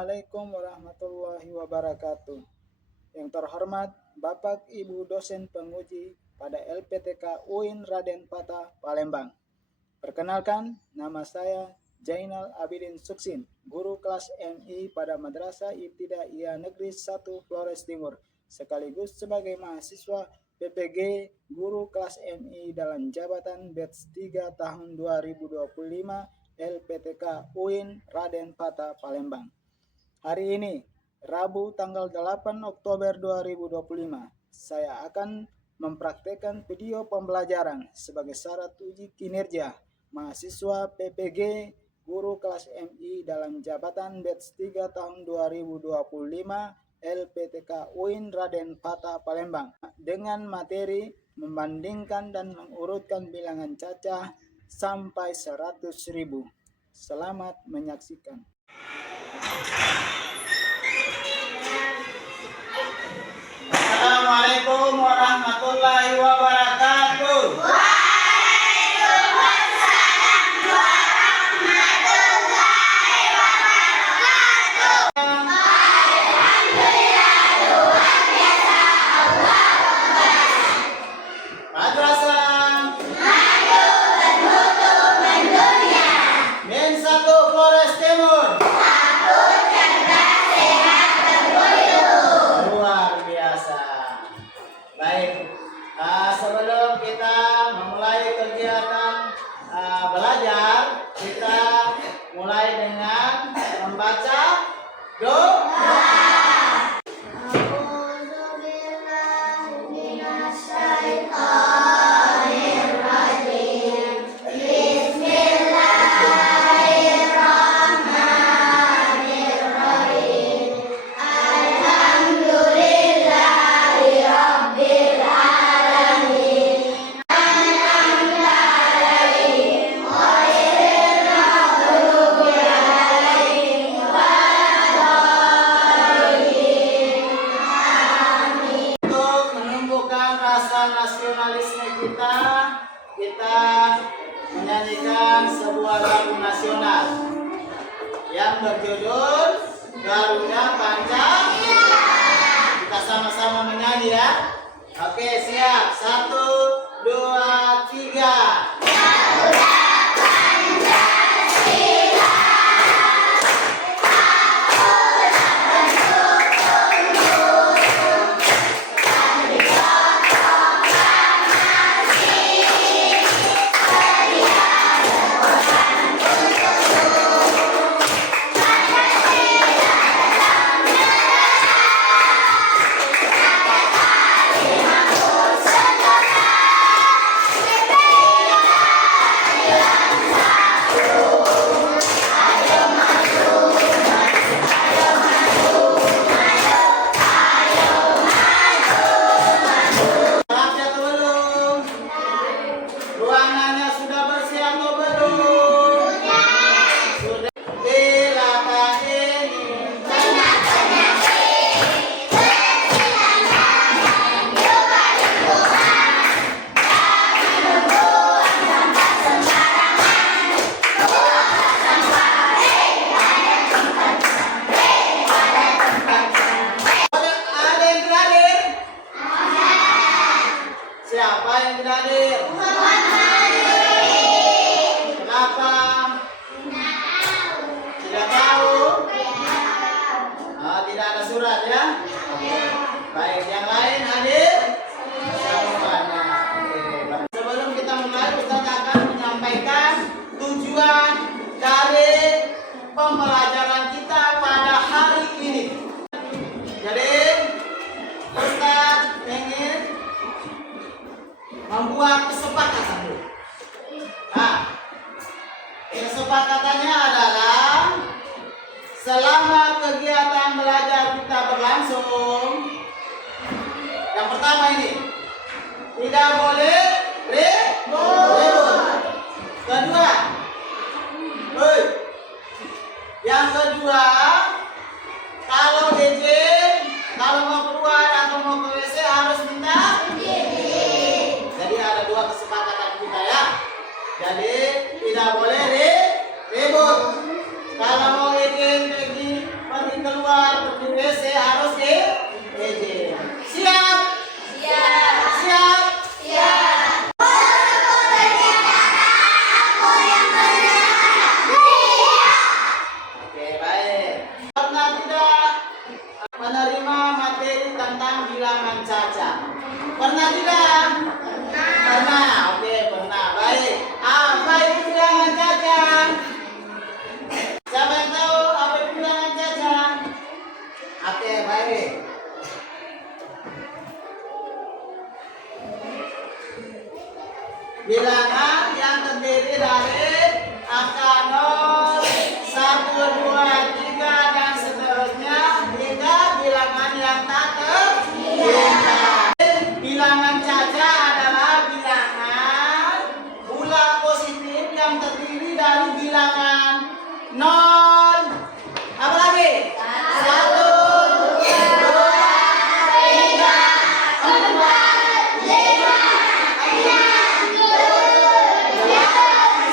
Assalamualaikum warahmatullahi wabarakatuh. Yang terhormat Bapak Ibu dosen penguji pada LPTK UIN Raden Patah, Palembang. Perkenalkan, nama saya Jainal Abidin Suksin, guru kelas MI pada Madrasah Ibtidaiyah Negeri 1 Flores Timur, sekaligus sebagai mahasiswa PPG guru kelas MI dalam jabatan batch 3 tahun 2025 LPTK UIN Raden Patah, Palembang. Hari ini, Rabu tanggal 8 Oktober 2025, saya akan mempraktekkan video pembelajaran sebagai syarat uji kinerja mahasiswa PPG guru kelas MI dalam jabatan batch 3 tahun 2025 LPTK UIN Raden Patah, Palembang dengan materi membandingkan dan mengurutkan bilangan cacah sampai 100.000. Selamat menyaksikan. Assalamualaikum warahmatullahi wabarakatuh. Waalaikumsalam warahmatullahi wabarakatuh. Alhamdulillah, luar biasa, Allahu Akbar. Madrasah Maju bermutu mendunia. Min 1 Flores Timur. Aku cerdas, sehat, terguyur. Luar biasa. Baik, sebelum kita memulai kegiatan belajar, kita mulai dengan membaca doa. Nasionalisme kita menyanyikan sebuah lagu nasional yang berjudul Garuda Pancasila. Kita sama-sama menyanyi ya. Oke, siap. 1, 2, 3. Siapa yang tidak hadir? Kenapa? Tidak tahu? Tidak ada surat ya? Baik, yang lain hadir? Semuanya. Sebelum kita mulai, Ustaz akan menyampaikan tujuan dari pembelajaran kita pada hari ini. Jadi, Ustaz ingin membuat kesepakatan dulu. Kesepakatannya adalah selama kegiatan belajar kita berlangsung, yang pertama ini tidak boleh ribut. Kedua, yang kedua, kalau izin, kalau mau keluar atau mau ke WC harus minta izin. Jadi ada dua kesepakatan kita ya. Jadi tidak boleh ribut. Kalau mau izin pergi yang terdiri dari bilangan 0, apa lagi? 1, 2, 3, 4, 5, 6,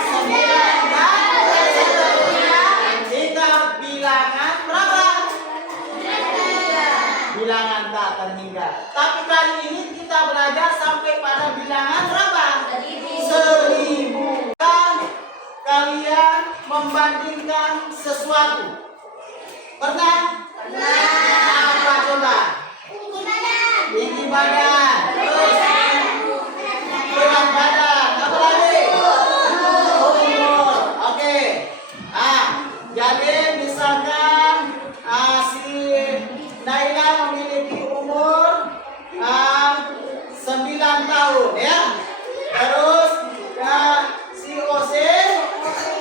9, dan seterusnya hingga bilangan berapa? Bilangan tak terhingga. Tapi kali ini kita belajar sampai pada bilangan berapa? 1000. Kalian membandingkan sesuatu. Pernah? Apa coba? Tinggi badan. Terus berat badan. Apa lagi? Umur. Oke. Jadi misalkan si Naila memiliki umur 9 tahun ya. Terus si Ose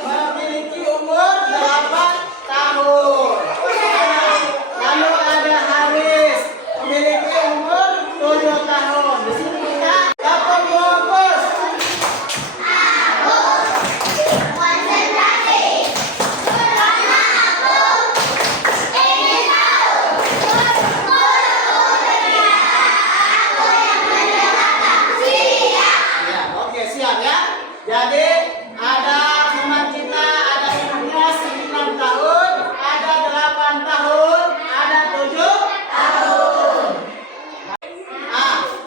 memiliki umur 8 tahun. Lalu ada Haris memiliki umur 7 tahun. Di sini kita dapat fokus. Ya, oke, siap ya. Jadi ada teman kita, ada umurnya 9 tahun, ada 8 tahun, ada 7 tahun.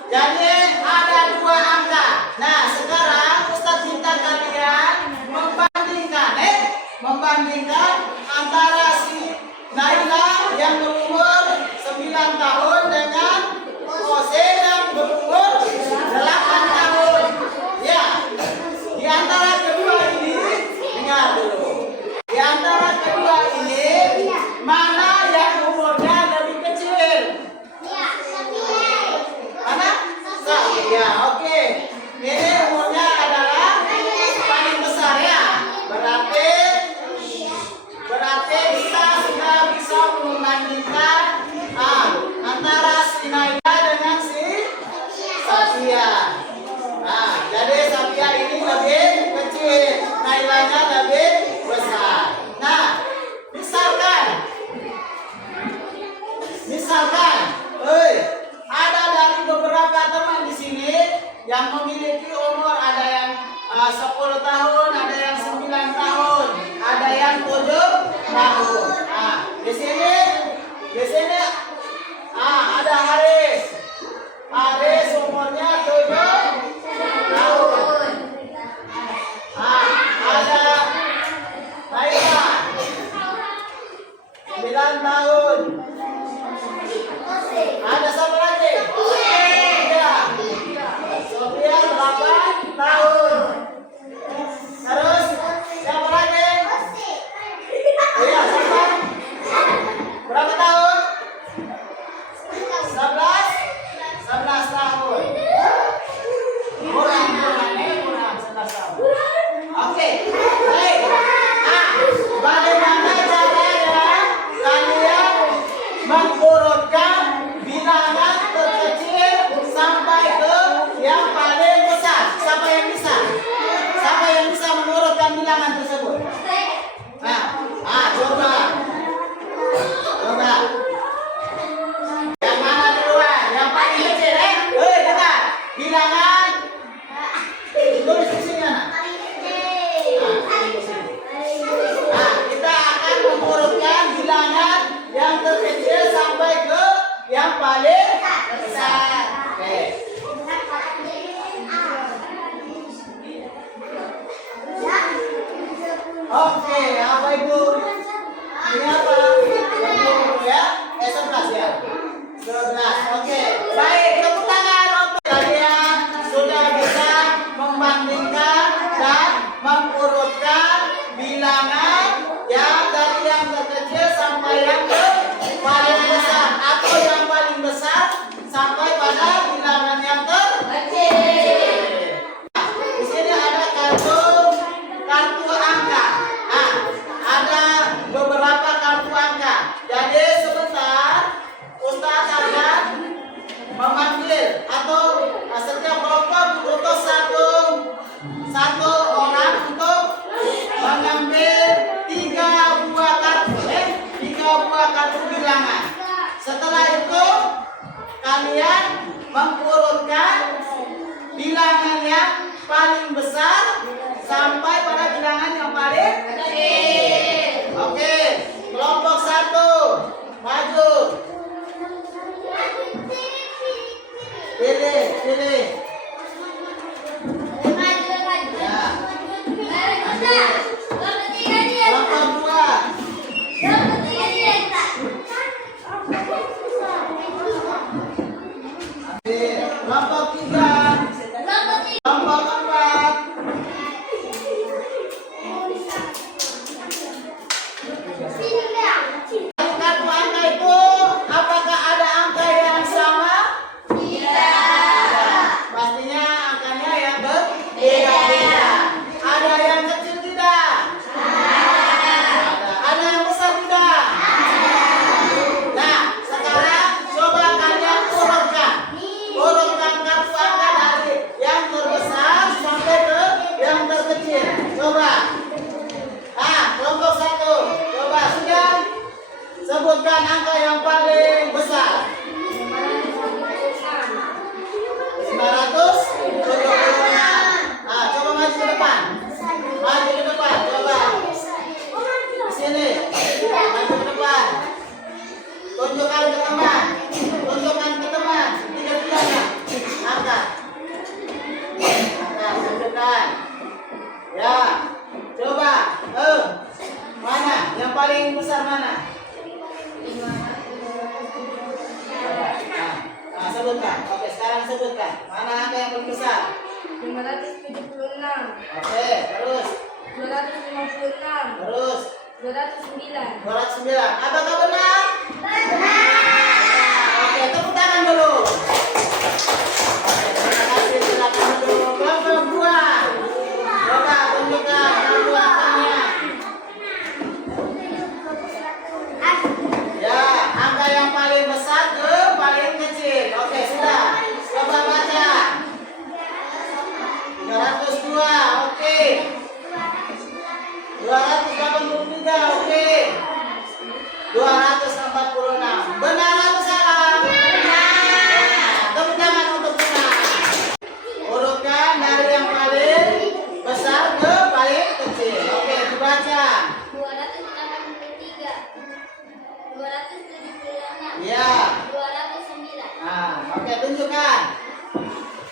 Jadi ada 2 angka. Nah, sekarang Ustaz minta kalian membandingkan antara si Naila yang berumur 9 tahun dengan Ose yang berumur 8 tahun. Ya, di antara kedua ini, dengar dulu. Di antara kedua ini, mana yang umurnya lebih kecil? Mana? Ya, oke. Ini umurnya adalah paling besar ya. Berarti kita sudah bisa membandingkan antara si Naila dengan si Safia. Jadi Safia ini lebih kecil, Nailanya lebih besar. Nah, misalkan, ada dari beberapa teman di sini yang memiliki umur, ada yang 10 tahun, ada yang 9 tahun, ada yang 7 tahun. Di sini ada Haris. Haris umurnya 7 tahun. Ada Naila 9 tahun. Ada siapa lagi? Sofia. Sofia 8 tahun. Terus siapa lagi? Iya, siapa? Berapa tahun? 11 tahun. Kurang 11 tahun. Oke. Baik. Bagaimana caranya kalian mengurutkan bilangan terkecil sampai ke yang paling besar? Siapa yang bisa? Siapa yang bisa mengurutkan bilangan tersebut? Coba. Yang mana duluan? Yang paling kecil, dengar. Bilangan. Tulis di sini, anak. Kita akan mengurutkan bilangan yang terkecil sampai ke yang paling besar. Oke, apa Ibu? Ini apa? Ya? 11 ya? 11. Oke. Baik, tepuk tangan untuk kalian sudah bisa membandingkan dan mengurutkan bilangan yang dari yang terkecil sampai yang paling besar, atau yang paling besar sampai pada bilangan yang terkecil. Di sini ada kartu angka. Ada Kelompok 2. Kelompok 3. Kelompok 4. Kartu angka itu apakah ada angka yang sama? Pastinya angkanya yang berbeda-beda. Ada yang kecil tidak? Ada yang besar tidak? Nah, sekarang coba kalian urutkan kartu angka dari yang terbesar sampai ke yang terkecil. Coba. Kelompok 1. Coba sudah sebutkan angka yang paling besar. 576. Coba maju ke depan. Coba. Di sini. Maju ke depan. Tunjukkan ke teman. Tiga-tiganya. Angkat. Tunjukkan. Ya. Coba. Mana? Yang paling besar mana? Sebutkan. Oke, sekarang sebutkan. Mana angka yang paling besar? 576. Oke, terus. 256. Terus. 209. 209. Apakah benar? Oke, tepuk tangan dulu. Terima kasih, silakan dulu. Kelompok 2. Coba tunjukkan kartu angkanya. Ya, angka yang paling besar ke paling kecil. Oke, sudah. Coba baca. 302. Oke. 283. Oke. 246. Benar atau salah? Tepuk tangan untuk benar. Urutkan dari yang paling besar ke paling kecil. Oke, dibaca. 283. 276. Ya. 209. Oke, tunjukkan.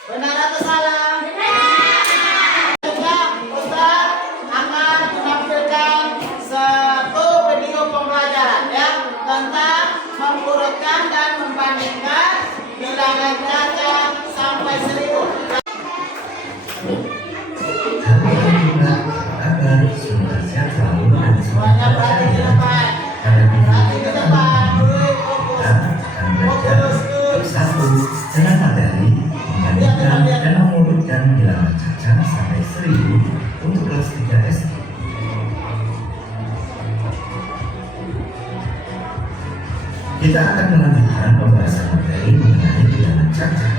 Benar atau salah? Ustaz akan menampilkan satu video pembelajaran ya tentang mengurutkan dan membandingkan bilangan caca sampai 1000. Semoga sehat selalu dan Semuanya berarti di depan. Berarti di depan. Fokus. satu dengan materi membandingkan dan mengurutkan bilangan caca sampai 1000 untuk kelas 3 SD. Kita akan melanjutkan pembahasan materi mengenai bilangan caca.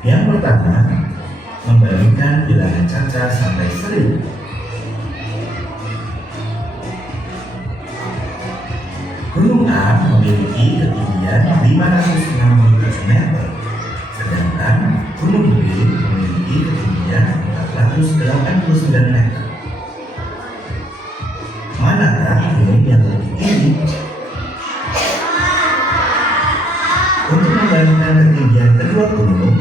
Yang pertama, membandingkan bilangan caca sampai 1000. Gunung A memiliki ketinggian 567 meter, sedangkan Gunung B memiliki ketinggian 489 meter. Manakah gunung yang lebih tinggi? Untuk membandingkan ketinggian kedua gunung,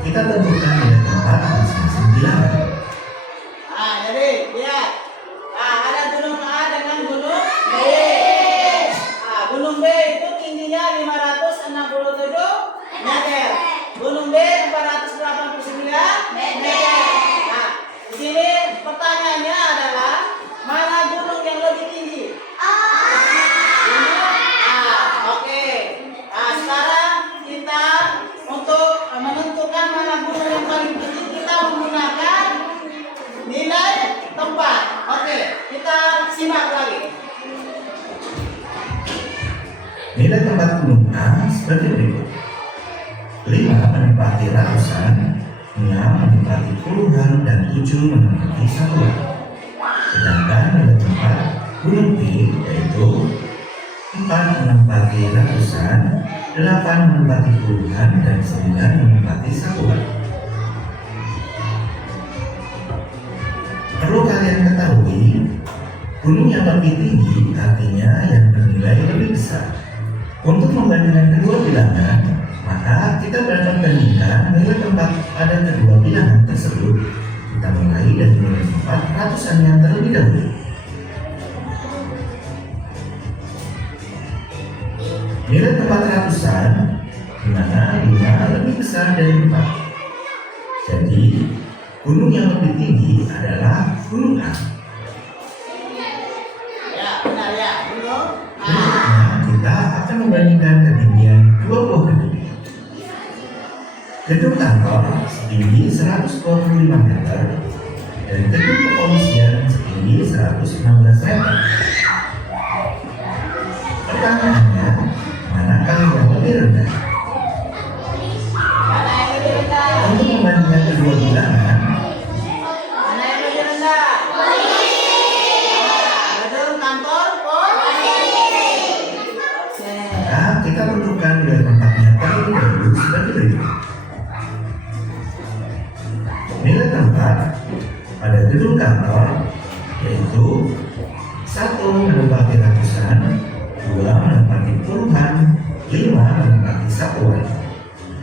kita tentukan nilai tempat masing-masing bilangan. Jadi lihat. Ada gunung A dengan gunung B. Gunung B itu tingginya 567 meter. Gunung B 489 meter. Di sini pertanyaannya adalah mana gunung yang lebih tinggi? Gunung A. Oke. Sekarang kita untuk menentukan mana gunung yang paling tinggi kita menggunakan nilai tempat. Oke, kita simak lagi. Nilai tempat gunung A seperti berikut. 5 menempati ratusan, 6 menempati puluhan, dan 7 menempati satuan. Sedangkan nilai tempat gunung B yaitu 4 menempati ratusan, 8 menempati puluhan, dan 9 menempati satuan. Perlu kalian ketahui, gunung yang lebih tinggi artinya yang bernilai lebih besar. Untuk membandingkan kedua bilangan, maka kita dapat bandingkan nilai tempat pada kedua bilangan tersebut Kita mulai dari nilai tempat ratusannya terlebih dahulu. Nilai tempat ratusan di mana 5 lebih besar dari 4. Jadi, gunung yang lebih tinggi adalah gunung A. Ya, benar ya. Gunung A. Berikutnya, kita akan membandingkan ketinggian dua buah gedung. Gedung kantor setinggi 125 meter dan gedung kepolisian setinggi 116 meter. Pertanyaannya, manakah yang lebih rendah? Mana yang lebih rendah? Untuk membandingkan kedua bilangan, Mana yang lebih rendah? Gedung kantor polisi. maka kita tentukan nilai tempatnya terlebih dahulu sebagai berikut. Nilai tempat pada gedung kantor yaitu 1 menempati ratusan, 2 menempati puluhan, 5 menempati satuan.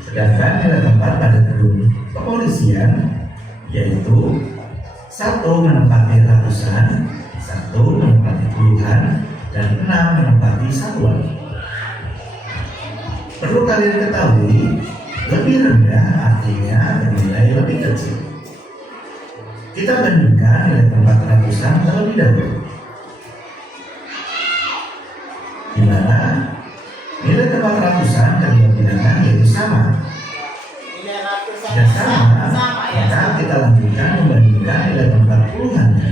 Sedangkan nilai tempat pada gedung kepolisian yaitu 1 menempati ratusan, 1 menempati puluhan, dan 6 menempati satuan. Perlu kalian ketahui, lebih rendah artinya bernilai lebih kecil. Kita bandingkan nilai tempat ratusan terlebih dahulu, di mana nilai tempat ratusan kedua bilangan yaitu sama. Nilai ratusan Dan sama, sama ya. maka kita lanjutkan membandingkan nilai tempat puluhannya.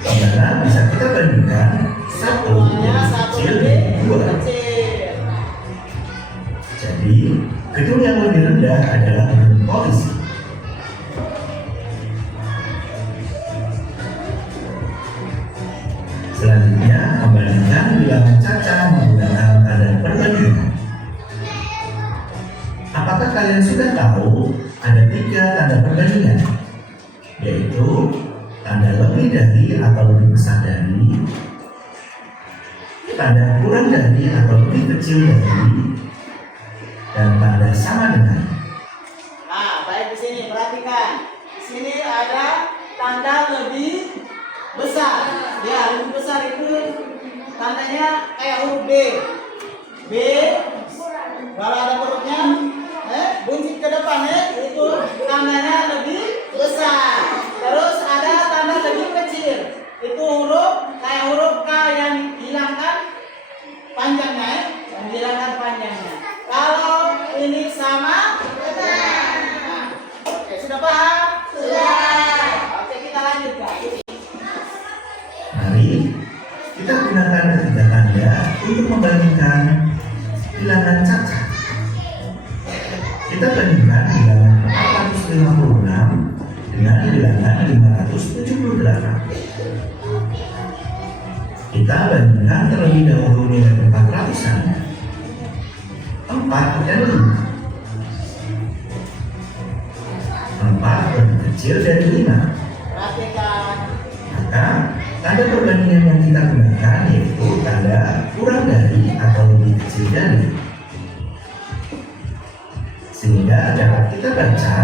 Di mana bisa kita bandingkan 1 Puluhannya lebih satu kecil lebih dari 2. kecil. Jadi, gedung yang lebih rendah adalah gedung polisi. Selanjutnya, membandingkan bilangan caca menggunakan tanda perbandingan. Apakah kalian sudah tahu ada 3 tanda perbandingan? Yaitu tanda lebih dari atau lebih besar dari, tanda kurang dari atau lebih kecil dari, dan tanda sama dengan. Nah, baik di sini perhatikan. Di sini ada tanda lebih besar. Ya, lebih besar itu tandanya kayak huruf B. B. Kalau ada hurufnya, bunyi ke depan itu tandanya lebih besar. Terus ada tanda lebih kecil. Itu huruf kayak huruf K yang hilangkan panjangnya, yang hilangkan panjangnya. Kalau ini sama, nah, oke, sudah paham? Sudah. Oke, kita lanjutkan. Mari kita gunakan ketiga tanda untuk membandingkan bilangan caca. Kita bandingkan bilangan 456 dengan bilangan 578. Kita bandingkan terlebih dahulu nilai tempat ratusannya. 4 dan 5. 4 lebih kecil dari 5. Perhatikan. Maka tanda perbandingan yang kita gunakan yaitu tanda kurang dari atau lebih kecil dari. Sehingga dapat kita baca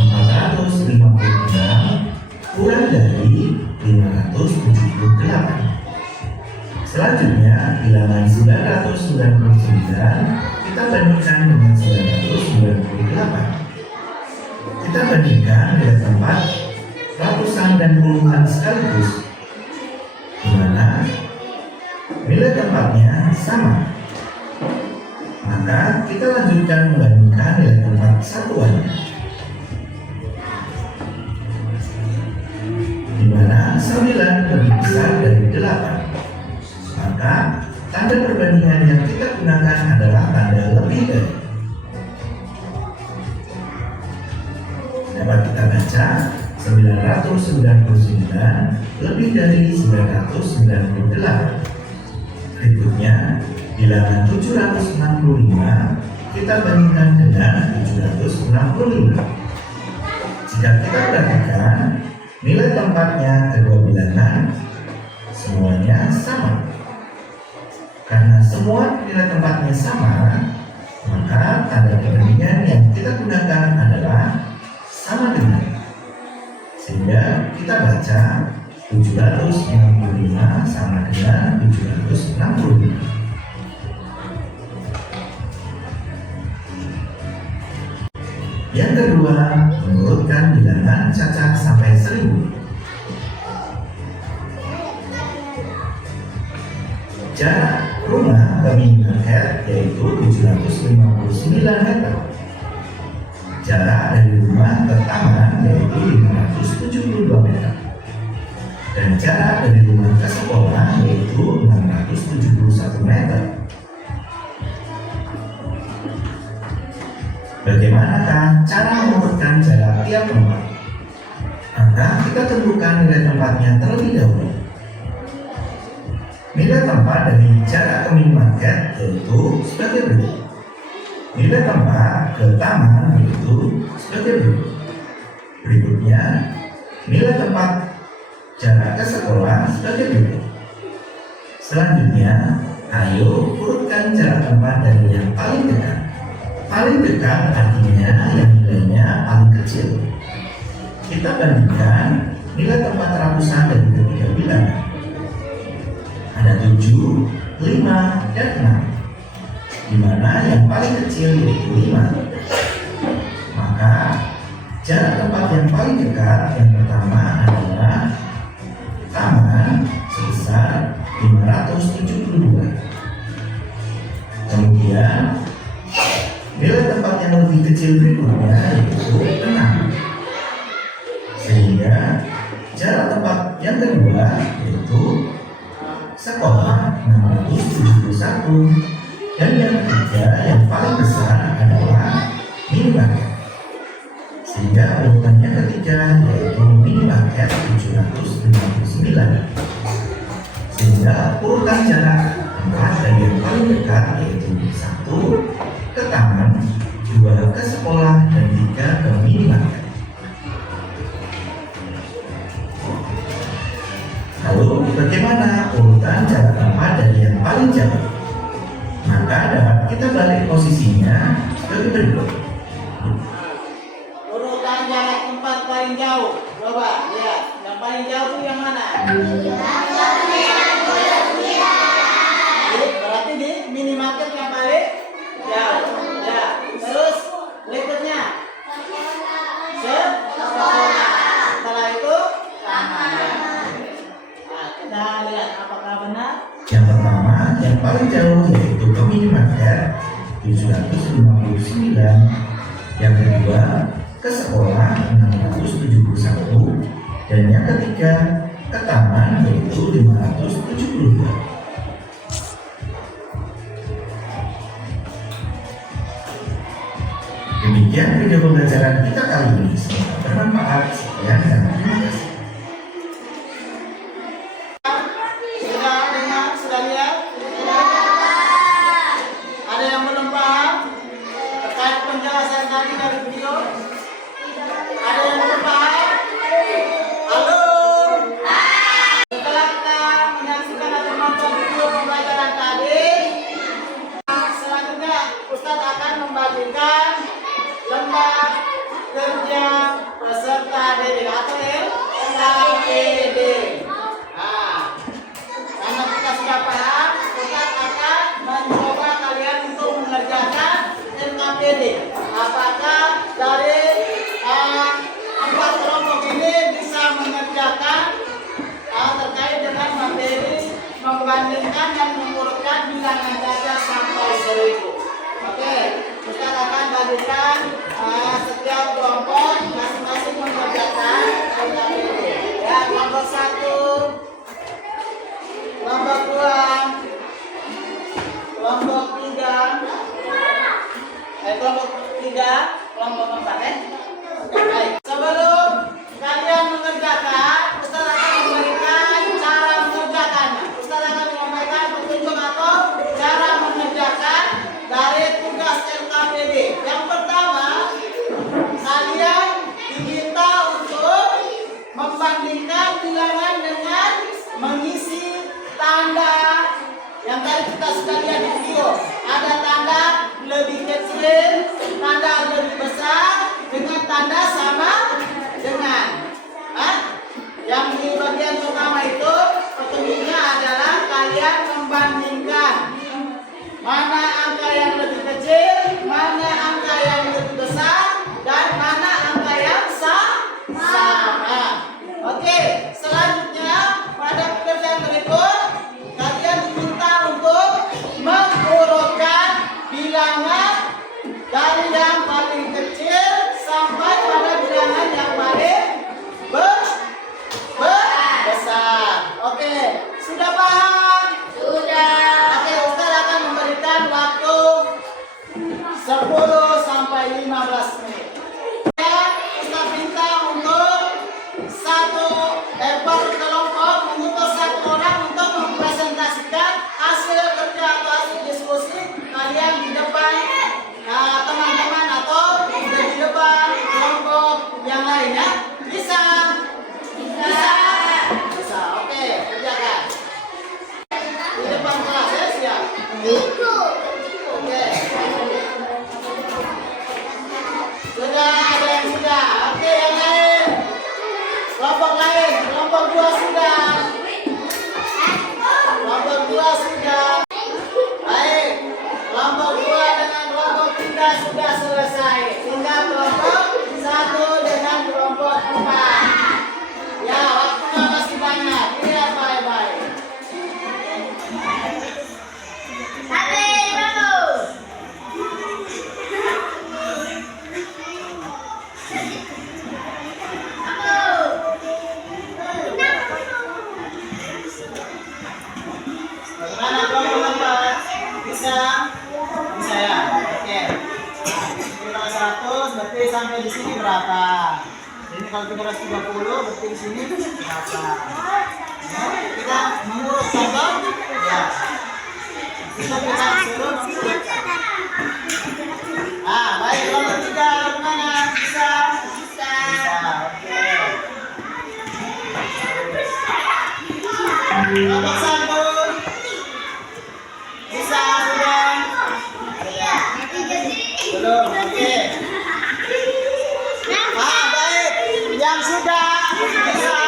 456 kurang dari 578. Selanjutnya, bilangan 999 kita bandingkan dengan 998. Kita bandingkan nilai tempat ratusan dan puluhan sekaligus, di mana nilai tempatnya sama. Maka kita lanjutkan membandingkan nilai tempat satuannya, di mana 9 lebih besar dari 8. Maka tanda perbandingan yang kita gunakan adalah tanda lebih dari. Dapat kita baca 999 lebih dari 998. Berikutnya, bilangan 765 kita bandingkan dengan 765. Jika kita perhatikan, nilai tempatnya kedua bilangan semuanya sama. Karena semua nilai tempatnya sama, maka tanda perbandingan yang kita gunakan adalah sama dengan. Sehingga kita baca 765 sama dengan 765. Yang kedua, mengurutkan bilangan cacah sampai 1000. Jarak rumah ke minimarket yaitu 759 meter. Jarak dari rumah ke taman yaitu 572 meter. Dan jarak dari rumah ke sekolah yaitu 671 meter. Bagaimanakah cara mengurutkan jarak tiap tempat? Maka kita tentukan nilai tempatnya terlebih dahulu. Nilai tempat dari jarak ke minimarket yaitu sebagai berikut. Nilai tempat ke taman yaitu sebagai berikut. Berikutnya, nilai tempat jarak ke sekolah sebagai berikut. Selanjutnya, ayo urutkan jarak tempat dari yang paling dekat. Paling dekat artinya yang nilainya paling kecil. Kita bandingkan nilai tempat ratusan dari ketiga bilangan. Ada 7, 5, dan 6. Di mana yang paling kecil yaitu 5. Maka jarak tempat yang paling dekat yang pertama adalah taman sebesar 572. Kemudian nilai tempat yang lebih kecil berikutnya yaitu 6. Sehingga jarak tempat yang kedua yaitu sekolah 671. Dan yang ketiga yang paling besar adalah minimarket. Sehingga urutan yang ketiga yaitu minimarket 759. Sehingga urutan jarak tempat dari yang paling dekat yaitu 1 ke taman, 2 ke sekolah, dan 3 ke minimarket. Lalu bagaimana urutan jarak tempat dari yang paling jauh? Maka dapat kita balik posisinya sebagai berikut. Urutan jarak tempat paling jauh. Coba lihat, yang paling jauh itu yang mana? Berarti di minimarket yang paling jauh. Ya, terus berikutnya sekolah. Setelah itu taman. Nah, kita lihat apakah benar. Yang pertama, yang paling jauh yaitu ke minimarket 759. Yang kedua, ke sekolah 671. Dan yang ketiga, ke taman yaitu 572. Demikian video pembelajaran kita kali ini. Semoga bermanfaat. Sekian dan terima kasih. Sudah dengar? Sudah lihat? Ada yang belum paham terkait penjelasan tadi dari video? Ada yang belum paham? Halo? Setelah kita menyaksikan atau menonton video pembelajaran tadi, selanjutnya Ustadz akan membagikan lembar kerja peserta didik atau LKPD. Nah, karena kita sudah paham, Ustadz akan mencoba kalian untuk mengerjakan LKPD. Apakah dari 4 kelompok ini bisa mengerjakan terkait dengan materi membandingkan dan mengurutkan bilangan cacah sampai 1000. Oke, Ustadz akan bagikan setiap kelompok masing-masing mengerjakan LKPD. Ya, kelompok 1, kelompok 2, kelompok 3, kelompok 4 Oke, baik. Sebelum kalian mengerjakan, Ustadz akan memberikan cara mengerjakannya. Ustadz akan menyampaikan petunjuk atau cara mengerjakan dari tugas LKPD. Yang pertama, kalian diminta untuk membandingkan bilangan dengan mengisi tanda yang tadi kita sudah lihat di video. Ada tanda lebih kecil, tanda lebih besar, sampai 15 menit. Kita minta untuk per kelompok mengutus satu orang untuk mempresentasikan hasil kerja atau hasil diskusi kalian di depan teman-teman atau di depan kelompok yang lainnya. Bisa? Oke, kerjakan di depan kelas ya, siap? Oke. Sudah ada yang sudah. Oke, yang lain. Kelompok lain, kelompok 2 sudah. Kelompok 2 sudah. Baik. Kelompok 2 dengan kelompok 3 sudah selesai. Tinggal kelompok 1 dengan kelompok 4. Ya, waktunya masih banyak. Lihat baik-baik. Bagaimana kelompok 4? Bisa ya? Oke. Kalau 100 berarti sampai di sini berapa? Ini kalau 330 berarti di sini berapa? Ya, kita mengurut contoh. Ya. Kita suruh mengurutkan. Baik, kelompok 3 bagaimana? Bisa? Bisa. Oke. Kelompok 1 bisa sudah? Belum, oke. Baik, yang sudah bisa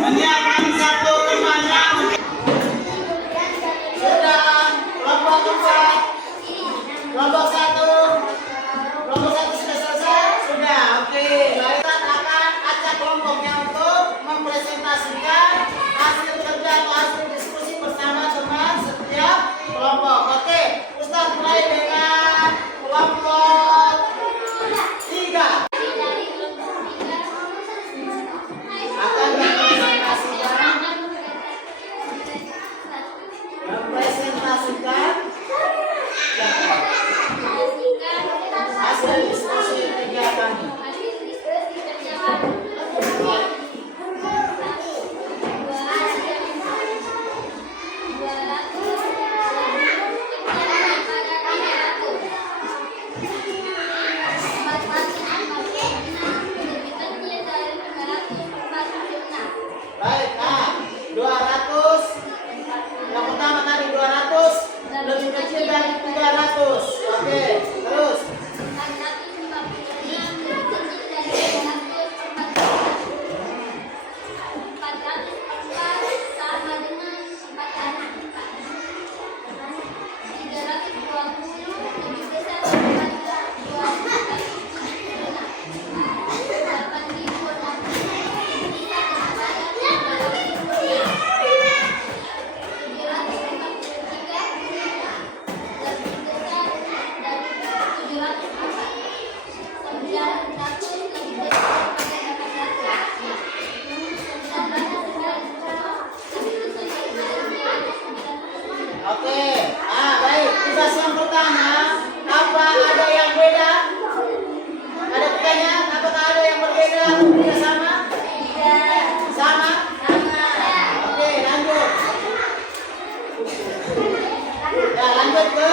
menyiapkan satu temannya. Sudah, kelompok 4, kelompok 1 sudah selesai? Sudah, oke. Baik, kita akan ajak kelompoknya untuk mempresentasikan hasil kerja atau hasil diskusi bersama teman setiap kelompok. Oke, Ustaz mulai dengan kelompok 3. Akan mempresentasikan hasil diskusi kegiatan. Baik, 200. Yang pertama tadi 200 lebih kecil dari 300. Oke, terus. Oke, baik. Tugas yang pertama, apa ada yang beda? Ada pertanyaan? Apakah ada yang berbeda atau tidak sama? Tidak. Sama? Sama. Oke, lanjut. Ya, lanjut ke?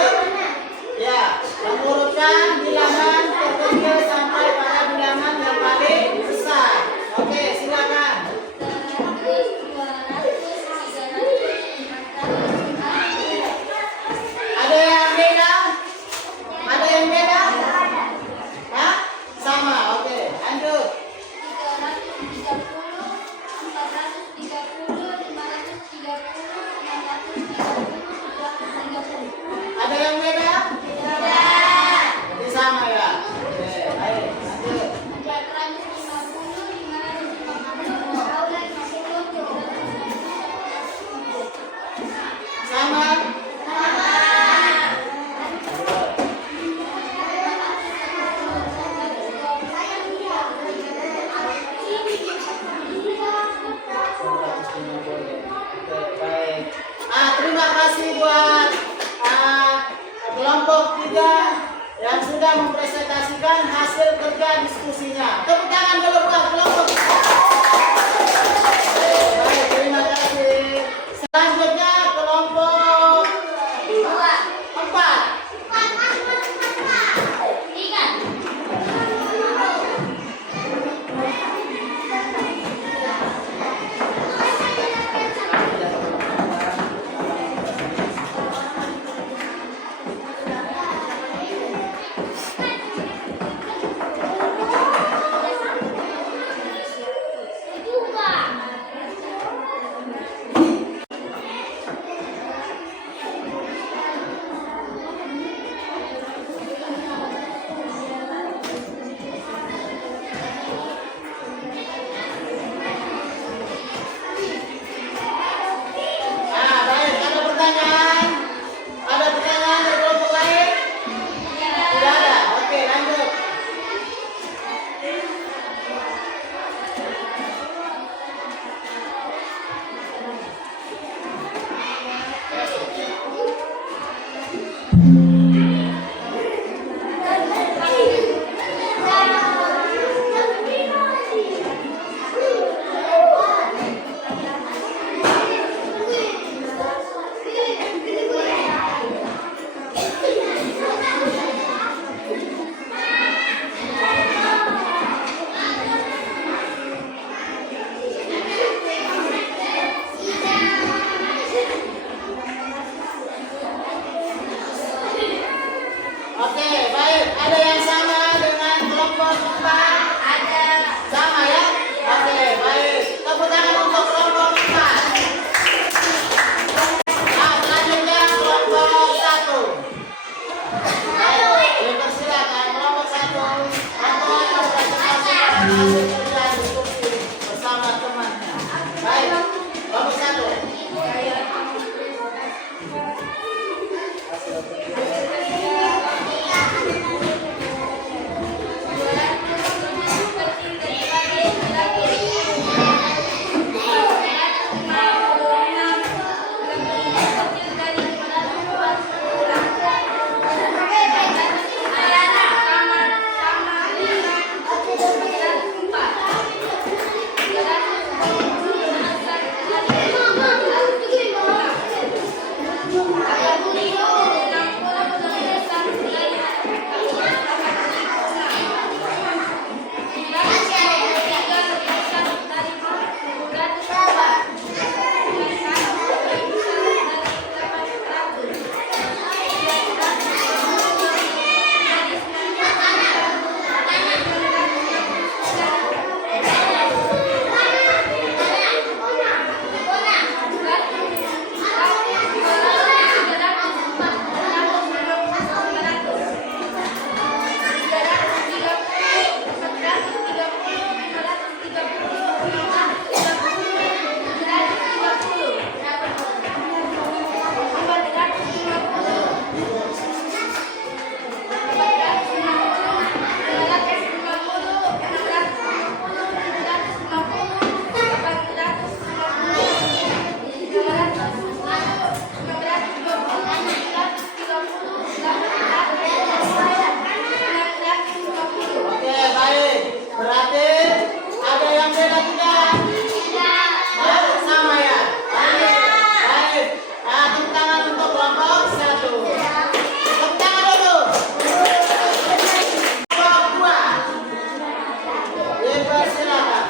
Ya, mengurutkan bilangan terkecil sampai pada bilangan yang paling besar. Oke, silakan. Ada yang beda? Ada yang beda? Hah? Sama, oke. Lanjut. 330, 430, 530, 630, 730. Ada yang beda? Tidak. Jadi sama ya. Oke. yang sudah mempresentasikan hasil kerja diskusinya. Tepuk tangan dulu buat kelompok. Baik, terima kasih. Selanjutnya kelompok 4. Nah, baik, ada pertanyaan? Ada pertanyaan dari kelompok lain? Tidak ada. Oke, lanjut. Oke, baik. Ada yang sama dengan kelompok 4? Ada. Sama ya? Oke, baik. Tepuk tangan untuk kelompok 4. Nah, selanjutnya kelompok 1. Baik, dipersilakan kelompok 1. Atau mempresentasikan hasil kerja diskusi bersama temannya. Baik, kelompok 1. Oke, baik. Berarti ada yang beda tidak? Ya, sama ya? Baik. Nah, tepuk tangan untuk kelompok 1. Tepuk tangan dulu. Kelompok 2. Dipersilakan.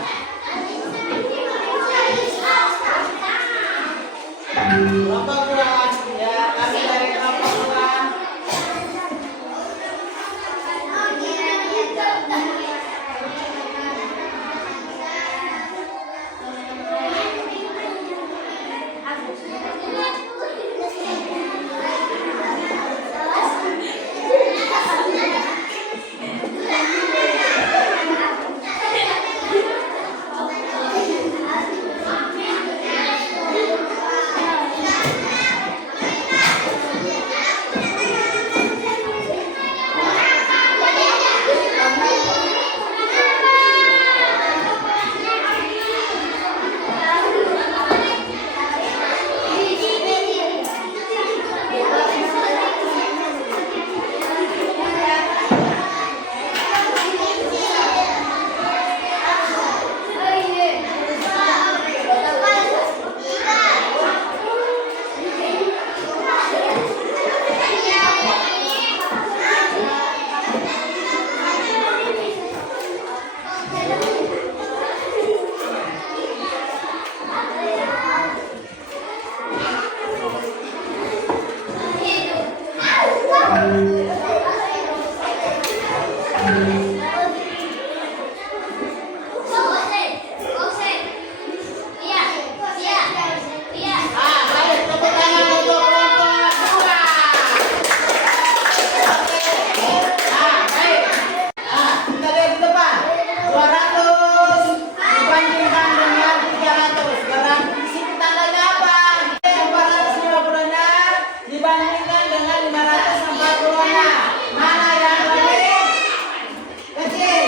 Kelompok 2. Ya, kami dari kelompok 2. Baik, tepuk tangan untuk kelompok 2. Baik. Kita lihat di depan. 200 dibandingkan dengan 300. Berarti di sini tandanya apa? 456 dibandingkan dengan 546. Mana yang lebih kecil?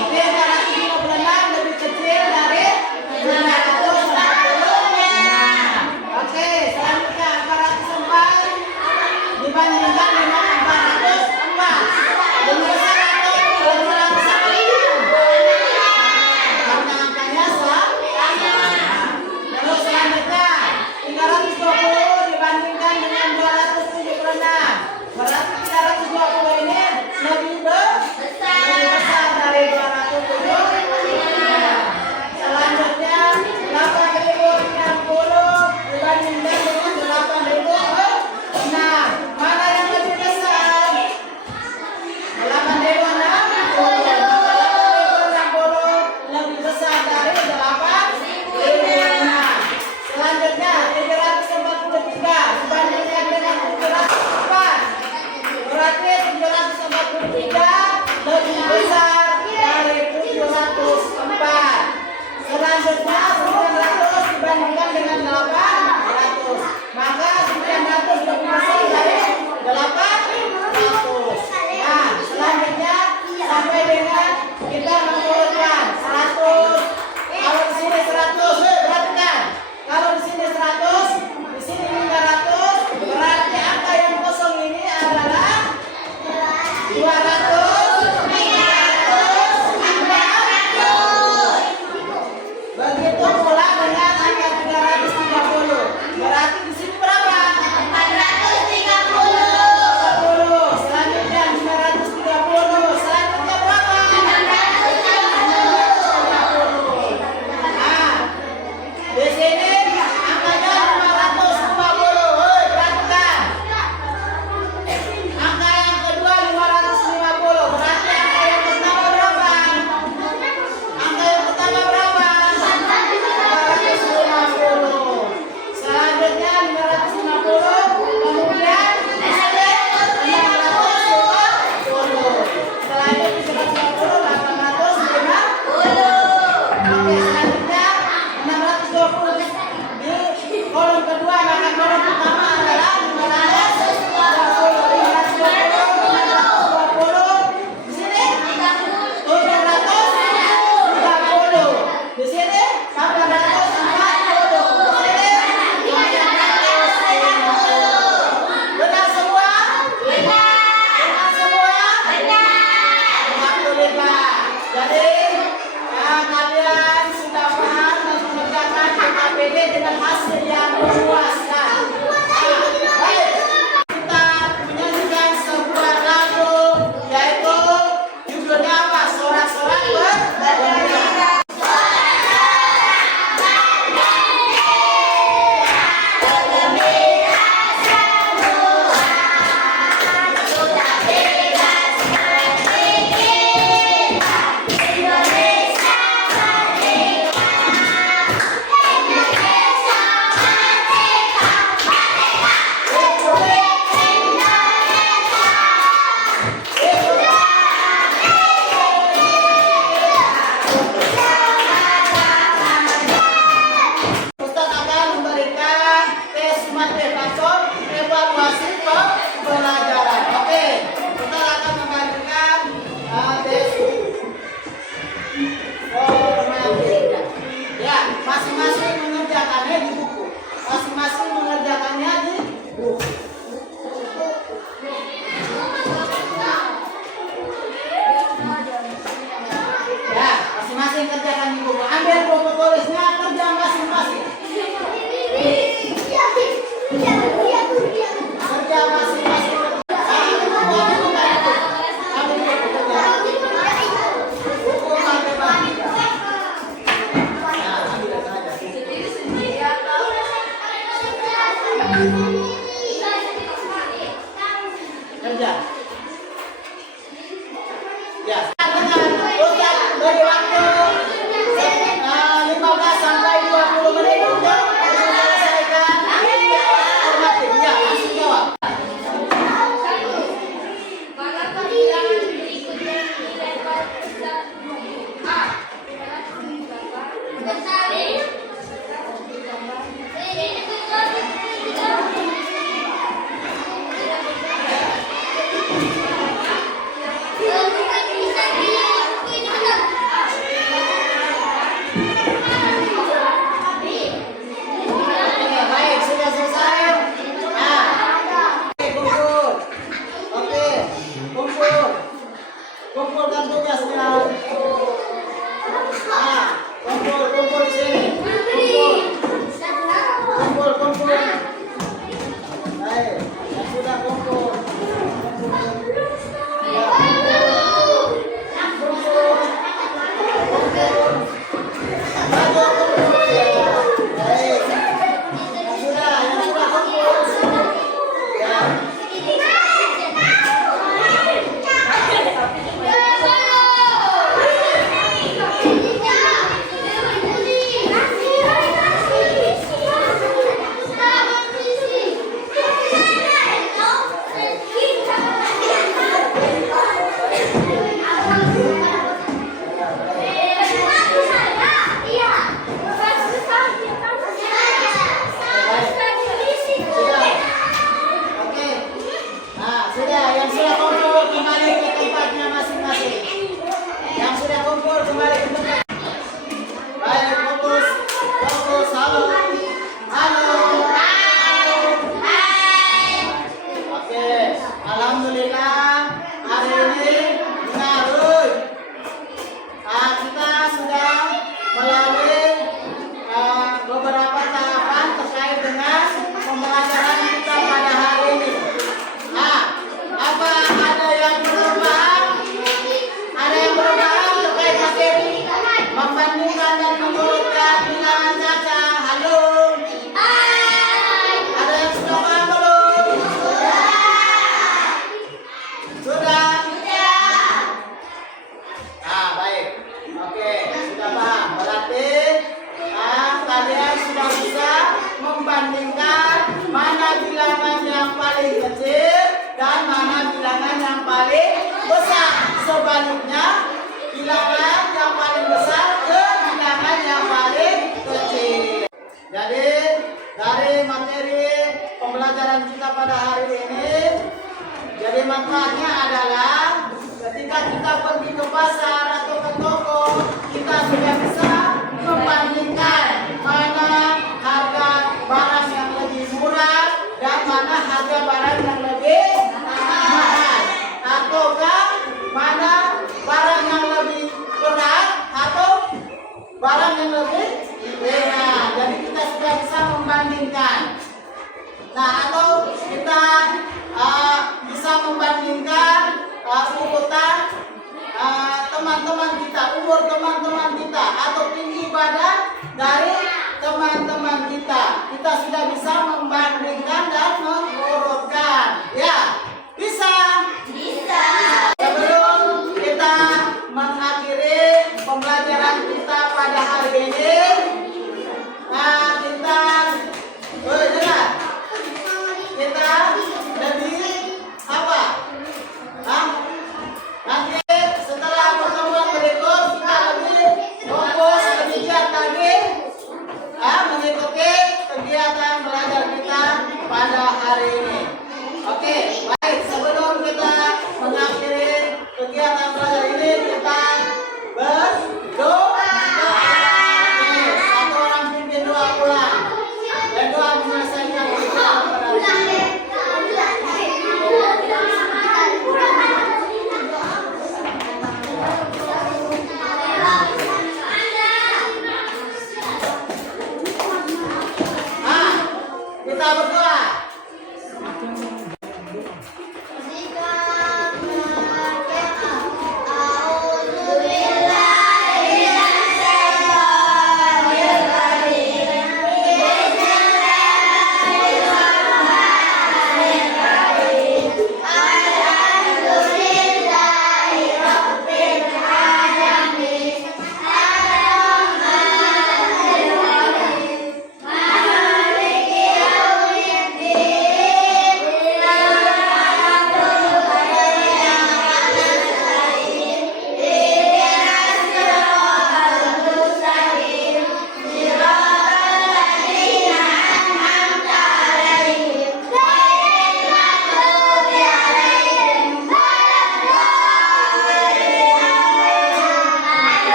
Oke, 456 lebih kecil dari 546. Oke, selanjutnya 404 dibandingkan dengan 404. Dengan 100 dan 100 sama dengan. Karena angkanya sama. Lalu selanjutnya 320 dibandingkan dengan 276. Berarti 320 ini lebih besar dari 276. Selanjutnya 8.060 dibandingkan dengan 8.006. Mana yang lebih besar? 8.060 lebih besar dari 8.006. Selanjutnya 343 dibandingkan dengan 704. Berarti 743 lebih besar dari 704. Selanjutnya 900 dibandingkan dengan 800. Maka 900 lebih besar dari 800. Nah, selanjutnya sampai dengan kita mengurutkan 100. Kalau di sini 100, perhatikan. Kalau di sini 100, di sini 500, berarti angka yang kosong ini adalah 200, 300, 400. Begitu pula dengan angka 330. Berarti di sini berapa? 430. Selanjutnya 530. Selanjutnya berapa? 630. Nah, di sini angkanya 520. Hei, perhatikan. Angka yang kedua 550. Berarti angka yang pertama berapa? Angka yang pertama berapa? 550. Selanjutnya 550. Kemudian di sini 650. Selanjutnya 750, 850. Oke, selanjutnya 620. Di kolom kedua, maka kolom pertama adalah 520. 520. Di sini 730. Di sini 840. Di sini 950. Benar semua? Benar semua? Alhamdulillah. Jadi kalian sudah paham dan mengerjakan PKPD dengan hasil yang memuaskan. Baik, kita menyanyikan sebuah lagu yaitu judulnya apa? Sorak-sorak berbeda. Indonesia merdeka! sebaliknya, bilangan yang paling besar ke bilangan yang paling kecil. Jadi dari materi pembelajaran kita pada hari ini, jadi manfaatnya adalah ketika kita pergi ke pasar atau ke toko, kita sudah bisa membandingkan mana harga barang yang lebih murah dan mana harga barang yang lebih mahal, ataukah mana barang yang lebih berat atau barang yang lebih ringan. Jadi kita sudah bisa membandingkan. Nah, atau kita bisa membandingkan urutan teman-teman kita, umur teman-teman kita, atau tinggi badan dari teman-teman kita. Kita sudah bisa membandingkan dan mengurutkan. Ya.